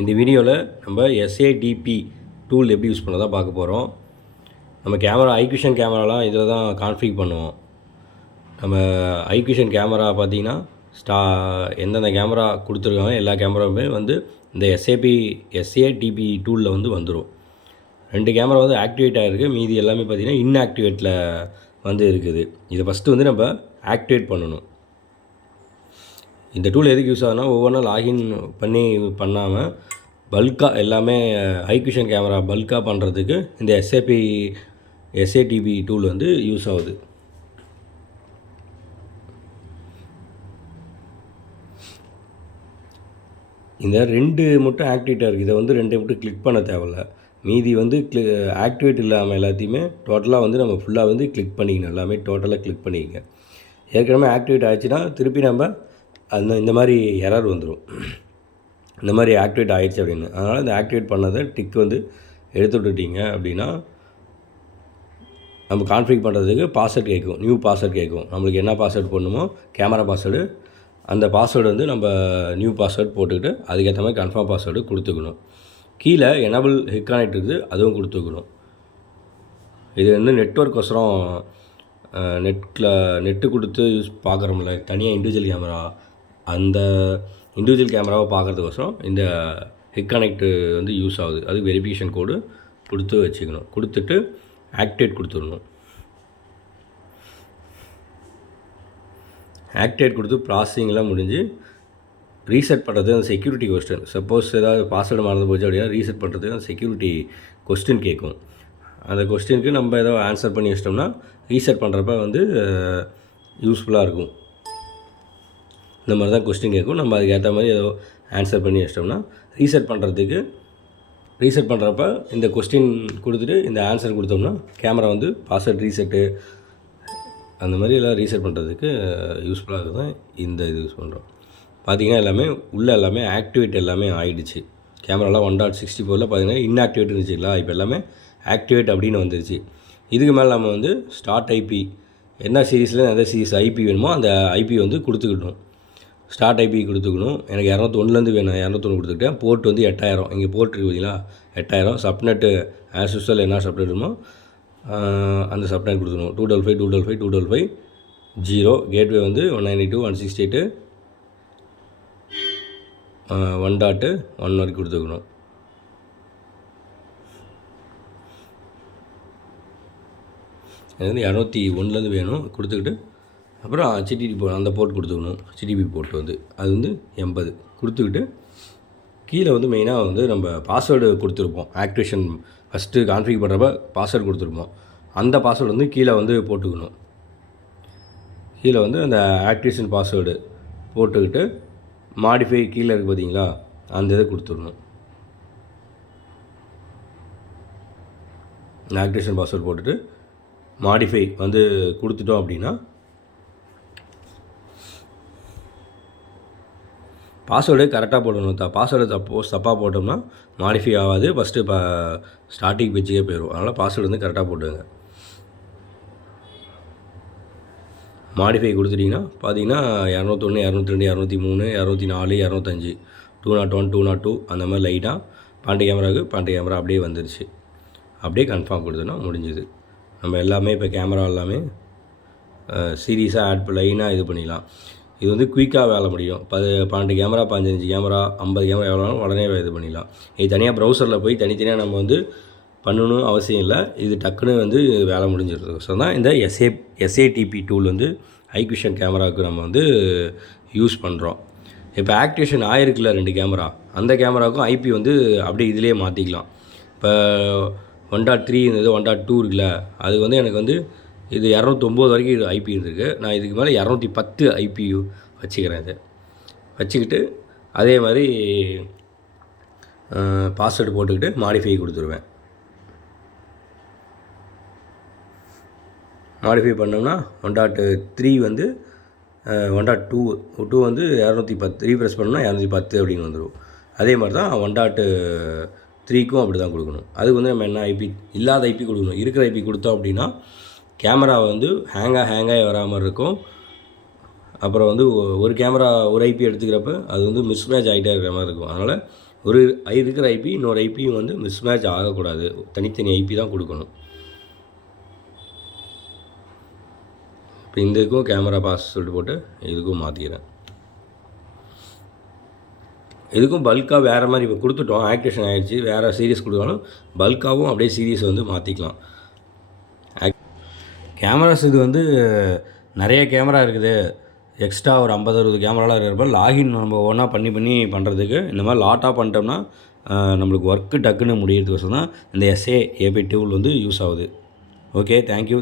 இந்த வீடியோவில் நம்ம எஸ்ஏடிபி டூல் எப்படி யூஸ் பண்ண தான் பார்க்க போகிறோம். நம்ம கேமரா ஐக்விஷன் கேமராலாம் இதில் தான் கான்ஃபிக் பண்ணுவோம். நம்ம ஐக்விஷன் கேமரா பார்த்திங்கன்னா எந்தெந்த கேமரா கொடுத்துருக்காங்க எல்லா கேமராவுமே வந்து இந்த எஸ்ஏடிபி டூலில் வந்து வந்துடும். 2 கேமரா வந்து ஆக்டிவேட் ஆகிருக்கு, மீதி எல்லாமே பார்த்திங்கன்னா இன்ஆக்டிவேட்டில் வந்து இருக்குது. இதை ஃபஸ்ட்டு வந்து நம்ம ஆக்டிவேட் பண்ணணும். இந்த டூல் எதுக்கு யூஸ் ஆகுதுன்னா, ஒவ்வொன்றா லாகின் பண்ணாமல் பல்காக எல்லாமே ஐக்விஷன் கேமரா பல்காக பண்ணுறதுக்கு இந்த எஸ்ஏடிபி டூல் வந்து யூஸ் ஆகுது. இந்த 2 மட்டும் ஆக்டிவேட்டாக இருக்குது. இதை வந்து 2 மட்டும் கிளிக் பண்ண தேவையில்ல. மீதி வந்து ஆக்டிவேட் இல்லாமல் எல்லாத்தையுமே டோட்டலாக வந்து நம்ம ஃபுல்லாக வந்து கிளிக் பண்ணிக்கணும். எல்லாமே டோட்டலாக கிளிக் பண்ணிக்கங்க. ஏற்கனவே ஆக்டிவேட் ஆகிடுச்சுன்னா திருப்பி நம்ம இந்த மாதிரி எரர் வந்துடும், இந்த மாதிரி ஆக்டிவேட் ஆகிடுச்சு அப்படின்னு. அதனால் இந்த ஆக்டிவேட் பண்ணதை டிக் வந்து எடுத்து விட்டுட்டிங்க அப்படின்னா நம்ம கான்ஃபிக் பண்ணுறதுக்கு பாஸ்வேர்ட் கேட்கும், நியூ பாஸ்வேர்ட் கேட்கும். நம்மளுக்கு என்ன பாஸ்வேர்ட் போடணுமோ கேமரா பாஸ்வேர்டு, அந்த பாஸ்வேர்டு வந்து நம்ம நியூ பாஸ்வேர்ட் போட்டுக்கிட்டு அதுக்கேற்ற மாதிரி கன்ஃபார்ம் பாஸ்வேர்டு கொடுத்துக்கணும். கீழே எனபிள் ஹிக் கனெக்ட் இருக்குது, அதுவும் கொடுத்துக்கணும். இது வந்து நெட்வொர்க்கோசரம் நெட்டு கொடுத்து பார்க்குறோம்ல, தனியாக இண்டிவிஜுவல் கேமரா, அந்த இண்டிவிஜுவல் கேமராவை பார்க்குறதுக்கோசரம் இந்த ஹிக் கனெக்ட் வந்து யூஸ் ஆகுது. அதுக்கு வெரிஃபிகேஷன் கோடு கொடுத்து வச்சுக்கணும். கொடுத்துட்டு ஆக்டிவேட் கொடுத்துடணும். ஆக்டிவேட் கொடுத்து ப்ராசஸிங்லாம் முடிஞ்சு ரீசெட் பண்ணுறது அந்த செக்யூரிட்டி கொஸ்டின். சப்போஸ் ஏதாவது பாஸ்வேர்டு மறந்து போச்சு அப்படின்னா ரீசெட் பண்ணுறதுக்கு அந்த செக்யூரிட்டி கொஸ்டின் கேட்கும். அந்த கொஸ்டினுக்கு நம்ம ஏதோ ஆன்சர் பண்ணி வச்சிட்டோம்னா ரீசெட் பண்ணுறப்ப வந்து யூஸ்ஃபுல்லாக இருக்கும். இந்த மாதிரி தான் கொஸ்டின் கேட்கும். நம்ம அதுக்கு ஏற்ற மாதிரி ஏதோ ஆன்சர் பண்ணி வச்சிட்டோம்னா ரீசெட் பண்ணுறப்ப இந்த கொஸ்டின் கொடுத்துட்டு இந்த ஆன்சர் கொடுத்தோம்னா கேமரா வந்து பாஸ்வேர்ட் ரீசெட்டு அந்த மாதிரி எல்லாம் ரீசெட் பண்ணுறதுக்கு யூஸ்ஃபுல்லாக இருக்குது. இந்த இது யூஸ் பண்ணுறோம். பார்த்திங்கன்னா எல்லாமே ஆக்டிவேட் எல்லாமே ஆகிடுச்சு. கேமராலாம் 1.64 பார்த்திங்கன்னா இன்ஆக்டிவேட் இருந்துச்சுங்களா, இப்போ எல்லாமே ஆக்டிவேட் அப்படின்னு வந்துருச்சு. இதுக்கு மேலே நம்ம வந்து ஸ்டார்ட் ஐபி, என்ன சீரீஸில் எந்த சீரீஸ் ஐபி வேணுமோ அந்த ஐபி வந்து கொடுத்துக்கிட்டோம். Start IP கொடுத்துக்கணும். எனக்கு 201 வேணும், 201 கொடுத்துக்கிட்டேன். போர்ட் வந்து 8000, இங்கே போர்ட் இருக்குது பார்த்தீங்களா 8000. சப்நெட்டு ஆஸ் யூஸ்வல் என்ன சப்நெட் வேணுமோ அந்த சப்நெட் கொடுத்துக்கணும். 255 0. கேட்வே வந்து 192.168 1.1 வரைக்கும் கொடுத்துக்கணும். அது வந்து 201 வேணும் கொடுத்துக்கிட்டு அப்புறம் ஹெச்டிடிபி போர்ட், அந்த போர்ட் கொடுத்துக்கணும். ஹெச்டிடிபி போர்ட் வந்து அது வந்து 80 கொடுத்துக்கிட்டு கீழே வந்து மெயினாக வந்து நம்ம பாஸ்வேர்டு கொடுத்துருப்போம். ஆக்டிவேஷன் ஃபஸ்ட்டு கான்ஃபிக் பண்ணுறப்ப பாஸ்வேர்டு கொடுத்துருப்போம். அந்த பாஸ்வேர்டு வந்து கீழே வந்து போட்டுக்கணும். கீழே வந்து அந்த ஆக்டிவேஷன் பாஸ்வேர்டு போட்டுக்கிட்டு மாடிஃபை கீழே இருக்குது பார்த்தீங்களா, அந்த இதை கொடுத்துடணும். ஆக்டிவேஷன் பாஸ்வேர்டு போட்டுட்டு மாடிஃபை வந்து கொடுத்துட்டோம் அப்படின்னா பாஸ்வேர்டு கரெக்டாக போடணும். பாஸ்வேர்டு தப்பாக போட்டோம்னா மாடிஃபை ஆகாது, ஃபஸ்ட்டு இப்போ ஸ்டார்டிங் பேஜுக்கே போயிடும். அதனால் பாஸ்வேர்டு வந்து கரெக்டாக போட்டுங்க. மாடிஃபை கொடுத்துட்டிங்கன்னா பார்த்தீங்கன்னா 201 202 203 204 205 201 202 அந்த மாதிரி லைட்டாக பாண்டி கேமரா அப்படியே வந்துருச்சு. அப்படியே கன்ஃபார்ம் கொடுத்தோன்னா முடிஞ்சுது. நம்ம எல்லாமே இப்போ கேமரா எல்லாமே சீரியஸாக ஆட் லைனாக இது பண்ணிடலாம். இது வந்து குயிக்காக வேலை முடியும். 12 கேமரா 15 கேமரா 50 கேமரா எவ்வளோனாலும் உடனே இது பண்ணிடலாம். இது தனியாக ப்ரௌசரில் போய் தனித்தனியாக நம்ம வந்து பண்ணணும் அவசியம் இல்லை. இது டக்குன்னு வந்து வேலை முடிஞ்சிடுறது. ஸோ தான் இந்த எஸ்ஏடிபி டூல் வந்து ஐக்விஷன் கேமராவுக்கு நம்ம வந்து யூஸ் பண்ணுறோம். இப்போ ஆக்டிவேஷன் ஆகிருக்குல்ல 2 கேமரா, அந்த கேமராவுக்கும் ஐபி வந்து அப்படியே இதிலே மாற்றிக்கலாம். இப்போ 1.3 இருந்தது, 1.2 இருக்குல்ல, அது வந்து எனக்கு வந்து இது 209 வரைக்கும் இது ஐபி இருந்திருக்கு. நான் இதுக்கு மேலே 210 ஐபி வச்சுக்கிறேன். இதை வச்சுக்கிட்டு அதே மாதிரி பாஸ்வேர்டு போட்டுக்கிட்டு மாடிஃபை கொடுத்துருவேன். மாடிஃபை பண்ணோம்னா 1.3 வந்து 1.2 வந்து 210 ரீப்ரெஸ் பண்ணோம்னா 210 அப்படின்னு வந்துடும். அதே மாதிரி தான் 1.3க்கும் அப்படி தான் கொடுக்கணும். அதுக்கு வந்து நம்ம என்ன ஐபி, இல்லாத ஐபி கொடுக்கணும். இருக்கிற ஐபி கொடுத்தோம் அப்படின்னா கேமரா வந்து ஹேங்காகி வரா மாதிரி இருக்கும். அப்புறம் வந்து ஒரு கேமரா ஒரு ஐபி எடுத்துக்கிறப்ப அது வந்து மிஸ்மேட்ச் ஆகிட்டே இருக்கிற மாதிரி இருக்கும். அதனால் ஒரு இருக்கிற ஐபி இன்னொரு ஐபியும் வந்து மிஸ்மேட்ச் ஆகக்கூடாது, தனித்தனி ஐபி தான் கொடுக்கணும். இப்போ இந்த இதுக்கும் கேமரா பாஸ் சொல்லிட்டு போட்டு இதுக்கும் மாற்றிக்கிறேன். இதுக்கும் பல்காக வேறு மாதிரி இப்போ கொடுத்துட்டோம், ஆக்டிவேஷன் ஆகிடுச்சு. வேறு சீரிஸ் கொடுத்தாலும் பல்காகவும் அப்படியே சீரிஸ் வந்து மாற்றிக்கலாம். கேமராஸ் இது வந்து நிறைய கேமரா இருக்குது, எக்ஸ்ட்ரா ஒரு 50-60 கேமராலாம் இருக்கிறப்ப லாகின் நம்ம ஒன்றா பண்ணி பண்ணுறதுக்கு இந்த மாதிரி லாட்டாக பண்ணிட்டோம்னா நம்மளுக்கு ஒர்க்கு டக்குன்னு முடியறதுக்கோசரம் தான் இந்த SA API டூல் வந்து யூஸ் ஆகுது. Okay, thank you.